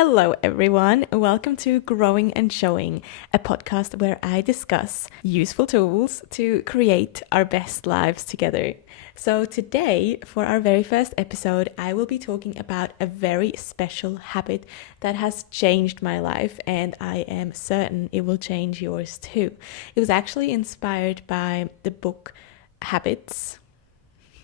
Hello, everyone. Welcome to Growing and Showing, a podcast where I discuss useful tools to create our best lives together. So, today, for our very first episode, I will be talking about a very special habit that has changed my life, and I am certain it will change yours too. It was actually inspired by the book Habits.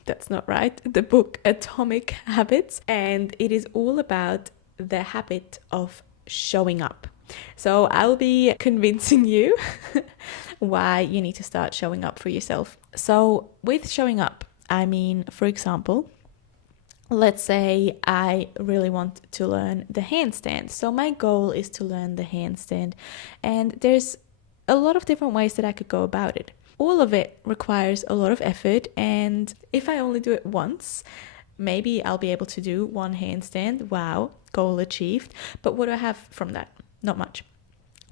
That's not right. The book Atomic Habits, and it is all about the habit of showing up. So I'll be convincing you why you need to start showing up for yourself. So with showing up, I mean, for example, let's say I really want to learn the handstand. So my goal is to learn the handstand, and there's a lot of different ways that I could go about it. All of it requires a lot of effort, and if I only do it once, maybe I'll be able to do one handstand. Wow, goal achieved. But what do I have from that? Not much.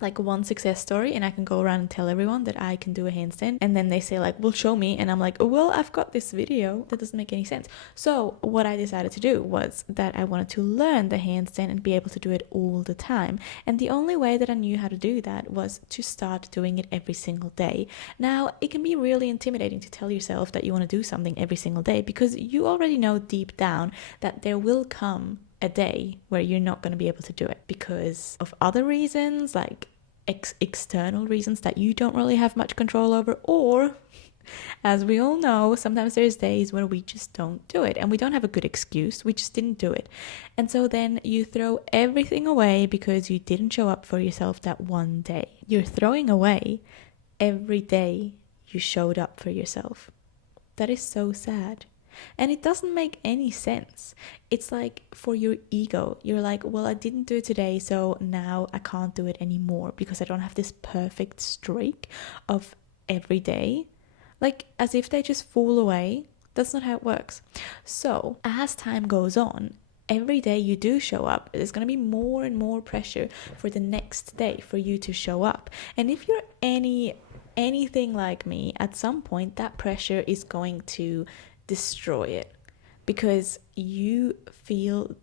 Like one success story, and I can go around and tell everyone that I can do a handstand, and then they say like, well, show me, and I'm like, oh, well, I've got this video. That doesn't make any sense. So what I decided to do was that I wanted to learn the handstand and be able to do it all the time, and the only way that I knew how to do that was to start doing it every single day. Now, it can be really intimidating to tell yourself that you want to do something every single day, because you already know deep down that there will come a day where you're not going to be able to do it because of other reasons, like external reasons that you don't really have much control over, or as we all know, sometimes there's days where we just don't do it and we don't have a good excuse. We just didn't do it. And so then you throw everything away because you didn't show up for yourself that one day. You're throwing away every day you showed up for yourself. That is so sad. And it doesn't make any sense. It's like for your ego, you're like, well, I didn't do it today, so now I can't do it anymore because I don't have this perfect streak of every day. Like as if they just fall away. That's not how it works. So as time goes on, every day you do show up, there's going to be more and more pressure for the next day for you to show up. And if you're anything like me, at some point that pressure is going to destroy it because you feel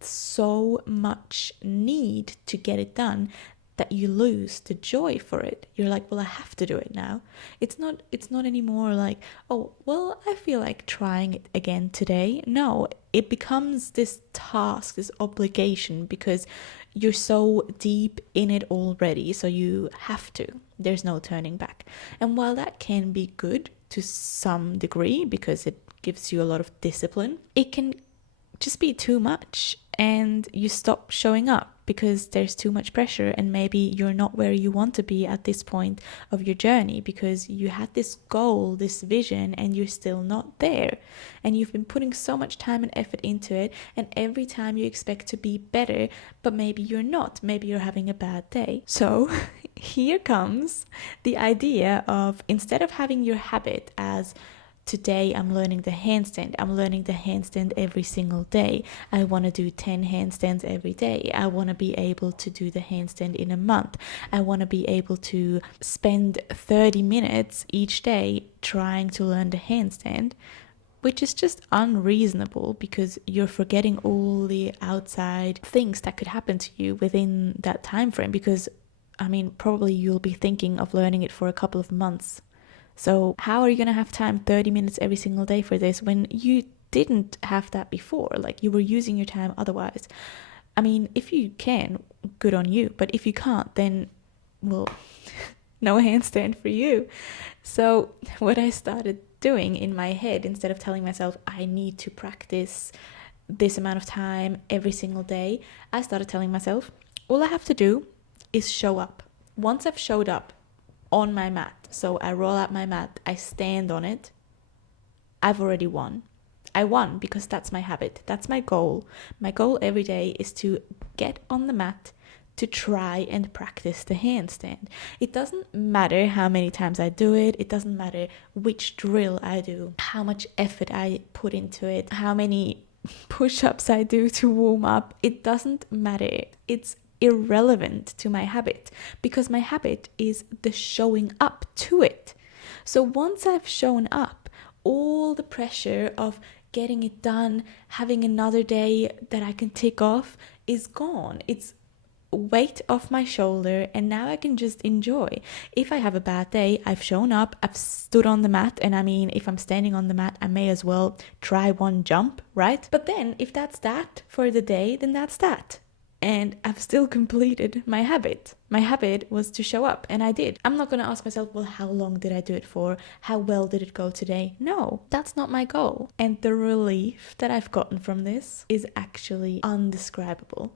so much need to get it done that you lose the joy for it. You're like, well, I have to do it now. It's not anymore like, oh, well, I feel like trying it again today. No, it becomes this task, this obligation, because you're so deep in it already, so you have to. There's no turning back. And while that can be good to some degree because it gives you a lot of discipline, it can just be too much and you stop showing up because there's too much pressure, and maybe you're not where you want to be at this point of your journey because you had this goal, this vision, and you're still not there, and you've been putting so much time and effort into it, and every time you expect to be better, but maybe you're not. Maybe you're having a bad day. So here comes the idea of, instead of having your habit as today I'm learning the handstand every single day. I want to do 10 handstands every day. I want to be able to do the handstand in a month. I want to be able to spend 30 minutes each day trying to learn the handstand, which is just unreasonable because you're forgetting all the outside things that could happen to you within that time frame, because I mean, probably you'll be thinking of learning it for a couple of months. So how are you going to have time 30 minutes every single day for this when you didn't have that before? Like, you were using your time otherwise. I mean, if you can, good on you. But if you can't, then, well, no handstand for you. So what I started doing in my head, instead of telling myself I need to practice this amount of time every single day, I started telling myself all I have to do is show up. Once I've showed up on my mat, so I roll out my mat, I stand on it, I've already won. I won because that's my habit. That's my goal. My goal every day is to get on the mat to try and practice the handstand. It doesn't matter how many times I do it. It doesn't matter which drill I do, how much effort I put into it, how many push-ups I do to warm up. It doesn't matter. It's irrelevant to my habit because my habit is the showing up to it. So once I've shown up, all the pressure of getting it done, having another day that I can tick off, is gone. It's weight off my shoulder, and now I can just enjoy. If I have a bad day, I've shown up, I've stood on the mat, and I mean, if I'm standing on the mat, I may as well try one jump, right? But then if that's that for the day, then that's that. And I've still completed my habit. My habit was to show up, and I did. I'm not going to ask myself, well, how long did I do it for? How well did it go today? No, that's not my goal. And the relief that I've gotten from this is actually undescribable.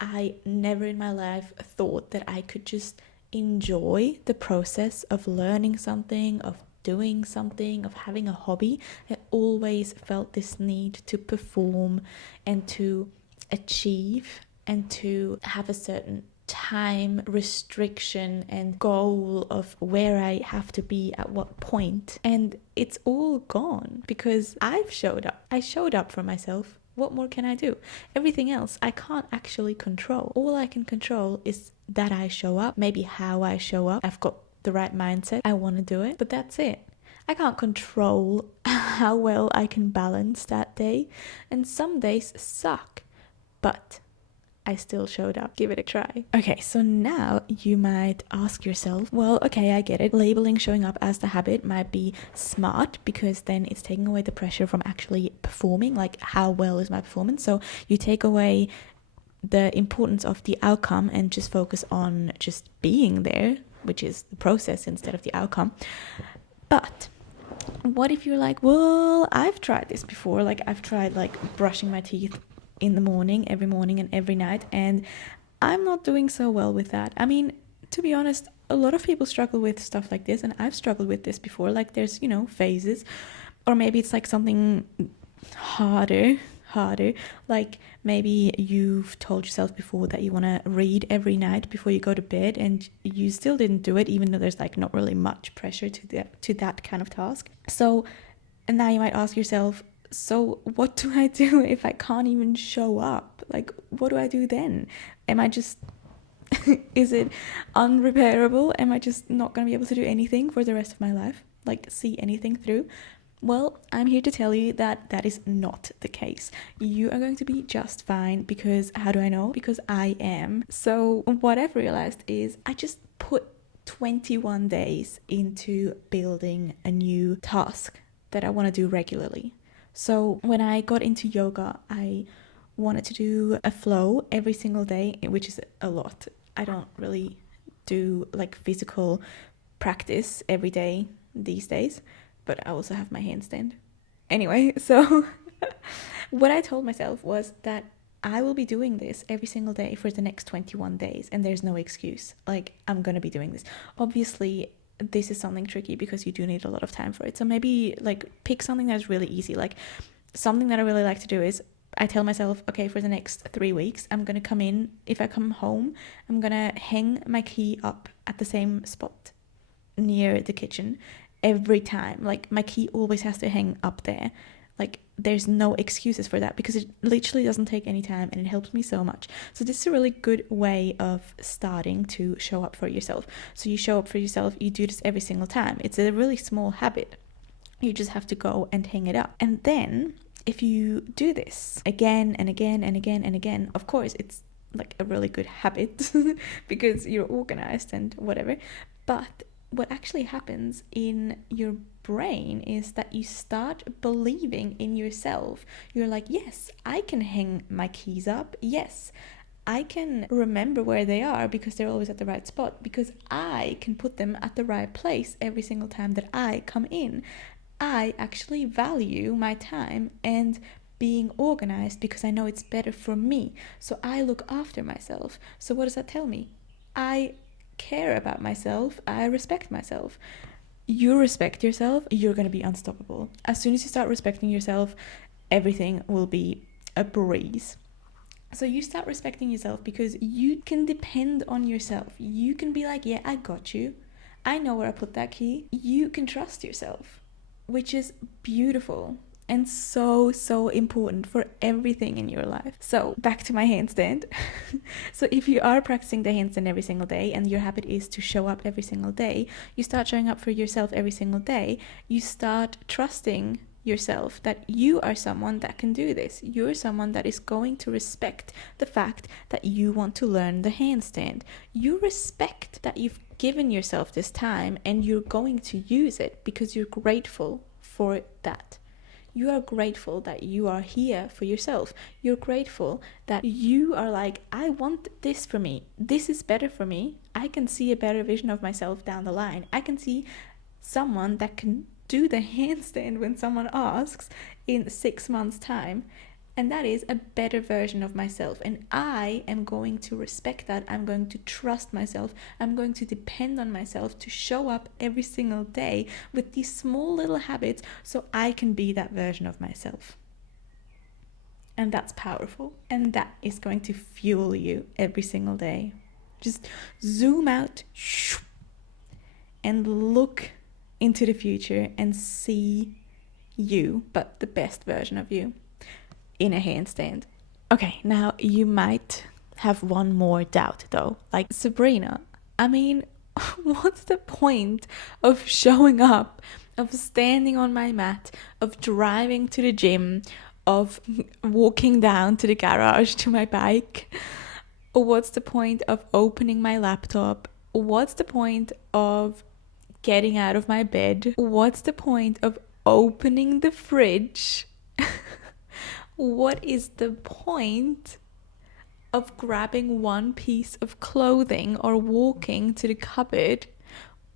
I never in my life thought that I could just enjoy the process of learning something, of doing something, of having a hobby. I always felt this need to perform and to achieve and to have a certain time restriction and goal of where I have to be at what point. And it's all gone because I've showed up. I showed up for myself. What more can I do? Everything else I can't actually control. All I can control is that I show up, maybe how I show up. I've got the right mindset. I want to do it, but that's it. I can't control how well I can balance that day. And some days suck, but I still showed up. Give it a try. Okay, so now you might ask yourself, well, okay, I get it. Labeling showing up as the habit might be smart because then it's taking away the pressure from actually performing, like how well is my performance. So you take away the importance of the outcome and just focus on just being there, which is the process instead of the outcome. But what if you're like, well, I've tried this before. Like I've tried like brushing my teeth in the morning and every night, and I'm not doing so well with that. I mean, to be honest, a lot of people struggle with stuff like this, and I've struggled with this before. Like there's, phases, or maybe it's like something harder. Like maybe you've told yourself before that you want to read every night before you go to bed, and you still didn't do it, even though there's like not really much pressure to that kind of task. So, and now you might ask yourself, so what do I do if I can't even show up? Like, what do I do then? Am I just, is it unrepairable? Am I just not going to be able to do anything for the rest of my life? Like, see anything through? Well, I'm here to tell you that that is not the case. You are going to be just fine because, how do I know? Because I am. So what I've realized is I just put 21 days into building a new task that I want to do regularly. So when I got into yoga, I wanted to do a flow every single day, which is a lot. I don't really do like physical practice every day these days, but I also have my handstand. Anyway, so what I told myself was that I will be doing this every single day for the next 21 days, and there's no excuse. Like, I'm going to be doing this. Obviously, this is something tricky because you do need a lot of time for it. So maybe like pick something that's really easy. Like something that I really like to do is I tell myself, okay, for the next 3 weeks, I'm going to come in. If I come home, I'm going to hang my key up at the same spot near the kitchen every time. Like my key always has to hang up there. Like there's no excuses for that because it literally doesn't take any time and it helps me so much. So this is a really good way of starting to show up for yourself. So you show up for yourself, you do this every single time. It's a really small habit. You just have to go and hang it up. And then if you do this again and again and again and again, of course it's like a really good habit because you're organized and whatever. But what actually happens in your brain is that you start believing in yourself. You're like, yes, I can hang my keys up. Yes, I can remember where they are because they're always at the right spot, because I can put them at the right place every single time that I come in. I actually value my time and being organized because I know it's better for me. So I look after myself. So what does that tell me? I care about myself. I respect myself. You respect yourself, you're going to be unstoppable. As soon as you start respecting yourself, everything will be a breeze. So you start respecting yourself because you can depend on yourself. You can be like, yeah, I got you. I know where I put that key. You can trust yourself, which is beautiful and so important for everything in your life. So back to my handstand. So if you are practicing the handstand every single day and your habit is to show up every single day, you start showing up for yourself every single day, you start trusting yourself that you are someone that can do this. You're someone that is going to respect the fact that you want to learn the handstand. You respect that you've given yourself this time and you're going to use it because you're grateful for that. You are grateful that you are here for yourself. You're grateful that you are like, I want this for me. This is better for me. I can see a better vision of myself down the line. I can see someone that can do the handstand when someone asks in 6 months' time. And that is a better version of myself. And I am going to respect that. I'm going to trust myself. I'm going to depend on myself to show up every single day with these small little habits so I can be that version of myself. And that's powerful. And that is going to fuel you every single day. Just zoom out and look into the future and see you, but the best version of you in a handstand. Okay, now you might have one more doubt though. Like, Sabrina, I mean, what's the point of showing up, of standing on my mat, of driving to the gym, of walking down to the garage to my bike? Or what's the point of opening my laptop? What's the point of getting out of my bed? What's the point of opening the fridge? What is the point of grabbing one piece of clothing or walking to the cupboard?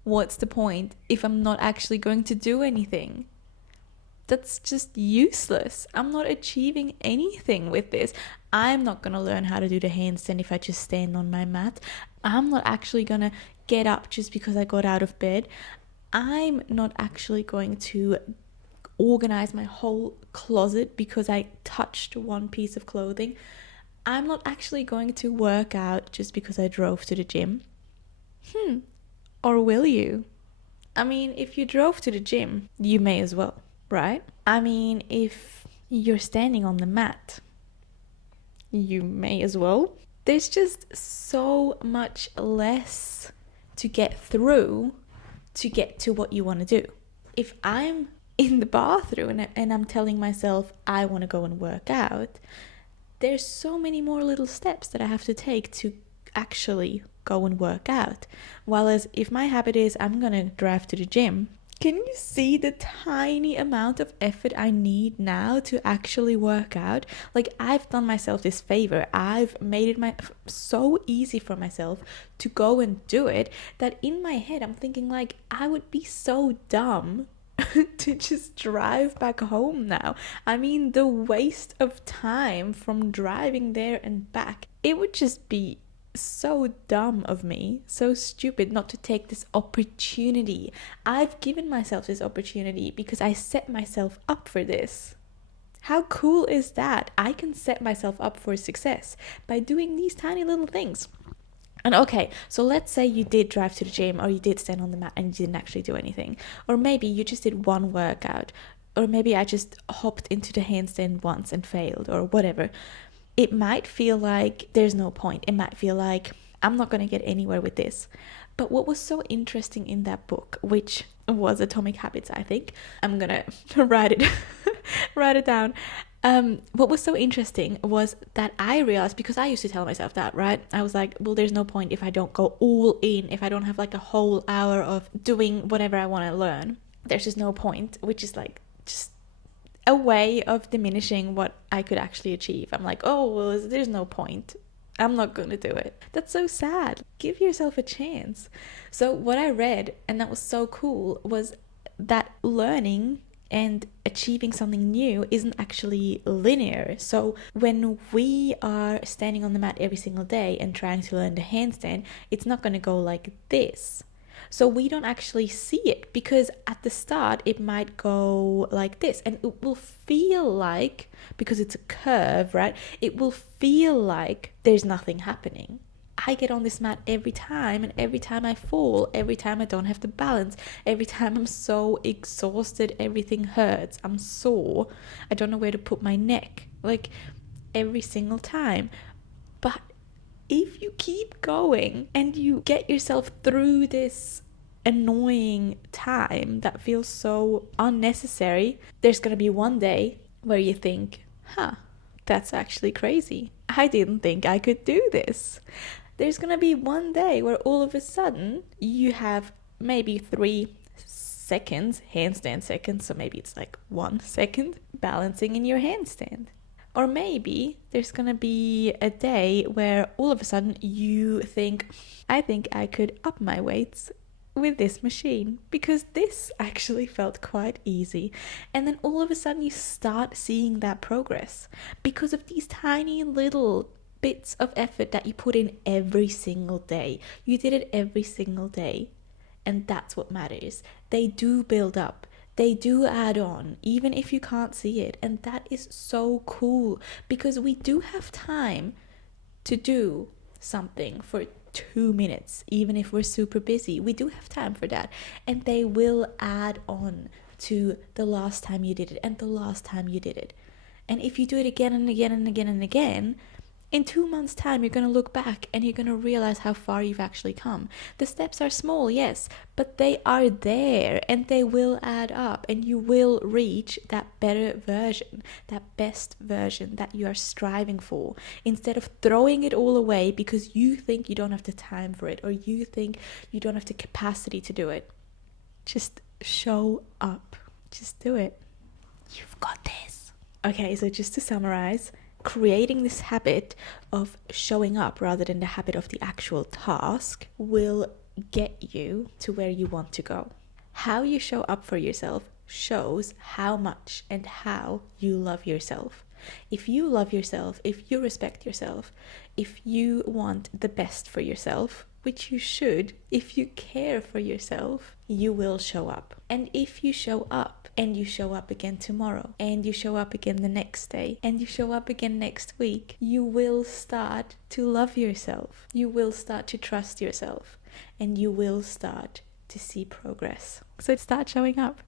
What's the point if I'm not actually going to do anything? That's just useless. I'm not achieving anything with this. I'm not going to learn how to do the handstand if I just stand on my mat. I'm not actually going to get up just because I got out of bed. I'm not actually going to organize my whole closet because I touched one piece of clothing. I'm not actually going to work out just because I drove to the gym. Or will you? I mean, if you drove to the gym, you may as well, right? I mean, if you're standing on the mat, you may as well. There's just so much less to get through to get to what you want to do. If I'm in the bathroom and I'm telling myself I want to go and work out, there's so many more little steps that I have to take to actually go and work out. Whereas if my habit is I'm gonna drive to the gym, can you see the tiny amount of effort I need now to actually work out? Like, I've done myself this favor. I've made it so easy for myself to go and do it that in my head I'm thinking like I would be so dumb to just drive back home now. I mean, the waste of time from driving there and back, it would just be so dumb of me, so stupid not to take this opportunity. I've given myself this opportunity because I set myself up for this. How cool is that? I can set myself up for success by doing these tiny little things. And okay, so let's say you did drive to the gym or you did stand on the mat and you didn't actually do anything. Or maybe you just did one workout. Or maybe I just hopped into the handstand once and failed or whatever. It might feel like there's no point. It might feel like I'm not going to get anywhere with this. But what was so interesting in that book, which was Atomic Habits, I think, I'm going to write it down. What was so interesting was that I realized, because I used to tell myself that, right? I was like, well, there's no point if I don't go all in, if I don't have like a whole hour of doing whatever I want to learn. There's just no point, which is like just a way of diminishing what I could actually achieve. I'm like, oh, well, there's no point. I'm not going to do it. That's so sad. Give yourself a chance. So what I read, and that was so cool, was that learning and achieving something new isn't actually linear. So when we are standing on the mat every single day and trying to learn the handstand, it's not going to go like this. So we don't actually see it because at the start it might go like this and it will feel like, because it's a curve, right? It will feel like there's nothing happening. I get on this mat every time, and every time I fall, every time I don't have the balance, every time I'm so exhausted, everything hurts, I'm sore, I don't know where to put my neck, like every single time. But if you keep going and you get yourself through this annoying time that feels so unnecessary, there's gonna be one day where you think, that's actually crazy. I didn't think I could do this. There's gonna be one day where all of a sudden you have maybe 3 seconds, handstand seconds, so maybe it's like 1 second balancing in your handstand. Or maybe there's gonna be a day where all of a sudden you think, I think I could up my weights with this machine because this actually felt quite easy. And then all of a sudden you start seeing that progress because of these tiny little bits of effort that you put in every single day. You did it every single day, and that's what matters. They do build up. They do add on, even if you can't see it. And that is so cool because we do have time to do something for 2 minutes, even if we're super busy. We do have time for that. And they will add on to the last time you did it and the last time you did it. And if you do it again and again and again and again, in 2 months' time, you're going to look back and you're going to realize how far you've actually come. The steps are small, yes, but they are there and they will add up and you will reach that better version, that best version that you are striving for, instead of throwing it all away because you think you don't have the time for it or you think you don't have the capacity to do it. Just show up. Just do it. You've got this. Okay, so just to summarize, creating this habit of showing up rather than the habit of the actual task will get you to where you want to go. How you show up for yourself shows how much and how you love yourself. If you love yourself, if you respect yourself, if you want the best for yourself, which you should, if you care for yourself, you will show up. And if you show up, and you show up again tomorrow, and you show up again the next day, and you show up again next week, you will start to love yourself. You will start to trust yourself, and you will start to see progress. So start showing up.